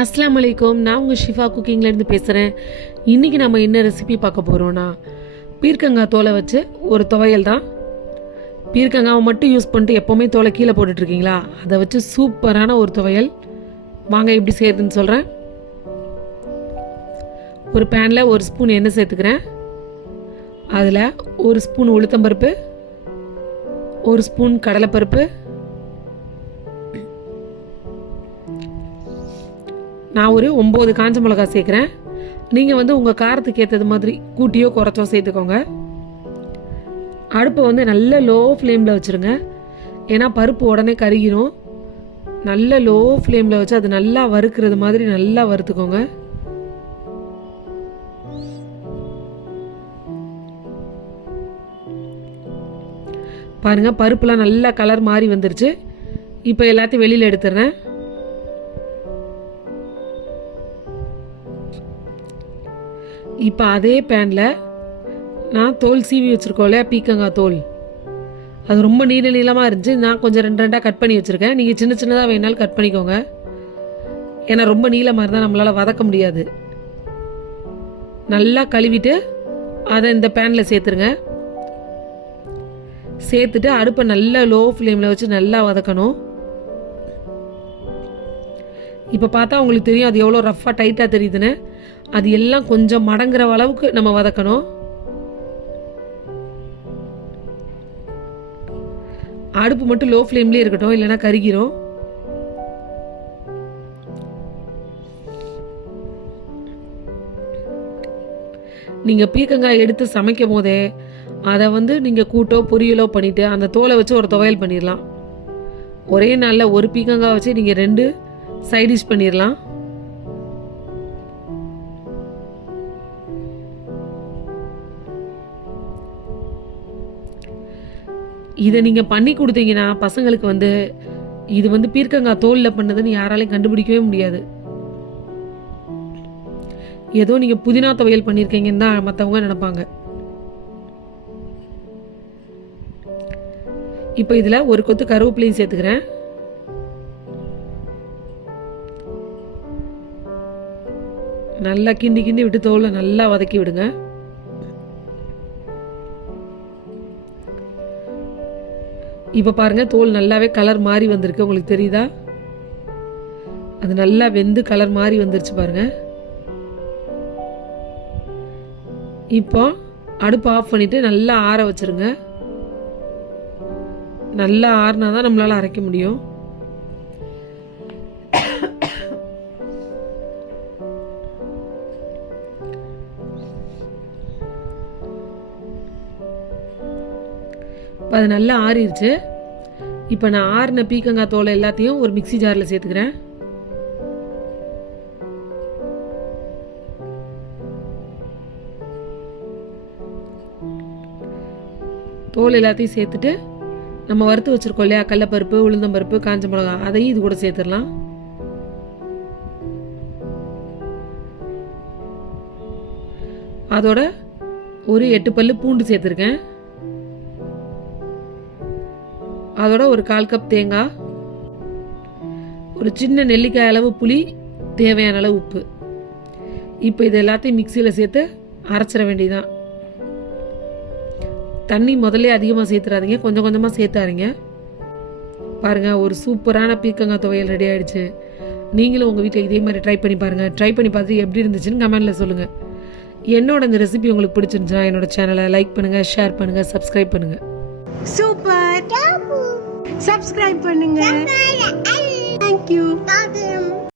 அஸ்ஸலாமு அலைக்கும். நான் உங்கள் ஷிஃபா குக்கிங்லேருந்து பேசுகிறேன். இன்றைக்கி நம்ம என்ன ரெசிபி பார்க்க போகிறோன்னா, பீர்க்கங்காய் தோலை வச்சு ஒரு துவையல் தான். பீர்க்கங்காவை மட்டும் யூஸ் பண்ணிட்டு எப்போவுமே தோலை கீழே போட்டுட்ருக்கீங்களா, அதை வச்சு சூப்பரான ஒரு துவையல். வாங்க எப்படி செய்யுதுன்னு சொல்கிறேன். ஒரு பேனில் ஒரு ஸ்பூன் எண்ணெய் சேர்த்துக்கிறேன். அதில் ஒரு ஸ்பூன் உளுத்தம்பருப்பு, ஒரு ஸ்பூன் கடலைப்பருப்பு, நான் ஒரு 9 காஞ்ச மிளகா சேர்க்குறேன். நீங்கள் உங்கள் காரத்துக்கு ஏற்றது மாதிரி கூட்டியோ குறைச்சோ சேர்த்துக்கோங்க. அடுப்பை நல்ல லோ ஃப்ளேமில் வச்சுருங்க, ஏன்னா பருப்பு உடனே கருகிரும். நல்ல லோ ஃப்ளேமில் வச்சு அது நல்லா வறுக்கிறது மாதிரி நல்லா வறுத்துக்கோங்க. பாருங்கள், பருப்புலாம் நல்லா கலர் மாறி வந்துருச்சு. இப்போ எல்லாத்தையும் வெளியில் எடுத்துடுறேன். இப்போ அதே பேனில் நான் தோல் சீவி வச்சுருக்கோம் இல்லையா, பீக்கங்காய் தோல், அது ரொம்ப நீளமாக இருந்துச்சு. நான் கொஞ்சம் 2 கட் பண்ணி வச்சுருக்கேன். நீங்கள் சின்ன சின்னதாக வேணாலும் கட் பண்ணிக்கோங்க, ஏன்னா ரொம்ப நீளமாக இருந்தால் நம்மளால் வதக்க முடியாது. நல்லா கழுவிட்டு அதை இந்த பேனில் சேர்த்துருங்க. சேர்த்துட்டு அடுப்பை நல்லா லோ ஃப்ளேமில் வச்சு நல்லா வதக்கணும். இப்போ பார்த்தா உங்களுக்கு தெரியும் அது எவ்வளோ ரஃப்பாக டைட்டாக தெரியுதுன்னு. அது எல்லாம் கொஞ்சம் மடங்குற அளவுக்கு நம்ம வதக்கணும். அடுப்பு மட்டும் லோ ஃப்ளேம்லேயே இருக்கட்டும், இல்லைன்னா கருகிரும். நீங்கள் பீக்கங்காய் எடுத்து சமைக்கும் போதே அதை நீங்கள் கூட்டோ பொரியலோ பண்ணிவிட்டு அந்த தோலை வச்சு ஒரு துவையல் பண்ணிடலாம். ஒரே நாளில் ஒரு பீக்கங்காய் வச்சு நீங்கள் 2 சைட் டிஷ் பண்ணிடலாம். இதை நீங்கள் பண்ணி கொடுத்தீங்கன்னா பசங்களுக்கு இது பீர்க்கங்காய் தோலில் பண்ணதுன்னு யாராலையும் கண்டுபிடிக்கவே முடியாது. ஏதோ நீங்கள் புதினா துவையல் பண்ணியிருக்கீங்கன்னு தான் மற்றவங்க நினைப்பாங்க. இப்போ இதில் ஒரு கொத்து கருவேப்பிலையும் சேர்த்துக்கிறேன். நல்லா கிண்டி விட்டு தோலை நல்லா வதக்கி விடுங்க. இப்போ பாருங்கள், தோல் நல்லாவே கலர் மாறி வந்திருக்கு. உங்களுக்கு தெரியுதா? அது நல்லா வெந்து கலர் மாறி வந்துருச்சு பாருங்கள். இப்போ அடுப்பு ஆஃப் பண்ணிவிட்டு நல்லா ஆற வச்சுருங்க. நல்லா ஆறினா தான் நம்மளால் அரைக்க முடியும். இப்போ அது நல்லா ஆறிடுச்சு. இப்போ நான் ஆறின பீக்கங்காய் தோலை எல்லாத்தையும் ஒரு மிக்ஸி ஜாரில் சேர்த்துக்கிறேன். தோல் எல்லாத்தையும் சேர்த்துட்டு நம்ம வறுத்து வச்சுருக்கோம் இல்லையா, கடலைப்பருப்பு, உளுந்தம்பருப்பு, காஞ்ச மிளகா, அதையும் இது கூட சேர்த்துடலாம். அதோட ஒரு 8 பல்லு பூண்டு சேர்த்துருக்கேன். அதோட ஒரு 1/4 கப் தேங்காய், ஒரு சின்ன நெல்லிக்காய் அளவு புளி, தேவையான அளவு உப்பு. இப்போ இது எல்லாத்தையும் மிக்சியில் சேர்த்து அரைச்சிட வேண்டியதான். தண்ணி முதல்ல அதிகமாக சேர்த்துறாதீங்க, கொஞ்சம் கொஞ்சமாக சேர்த்தாருங்க. பாருங்கள், ஒரு சூப்பரான பீர்க்கங்காய் துவையல் ரெடி ஆகிடுச்சு. நீங்களும் உங்கள் வீட்டில் இதே மாதிரி ட்ரை பண்ணி பாருங்கள். ட்ரை பண்ணி பார்த்து எப்படி இருந்துச்சுன்னு கமெண்டில் சொல்லுங்கள். என்னோட இந்த ரெசிபி உங்களுக்கு பிடிச்சிருந்துச்சுன்னா என்னோட சேனலை லைக் பண்ணுங்கள், ஷேர் பண்ணுங்கள், சப்ஸ்கிரைப் பண்ணுங்கள். சூப்பர், சப்ஸ்கிரைப் பண்ணுங்க. தேங்க்யூ.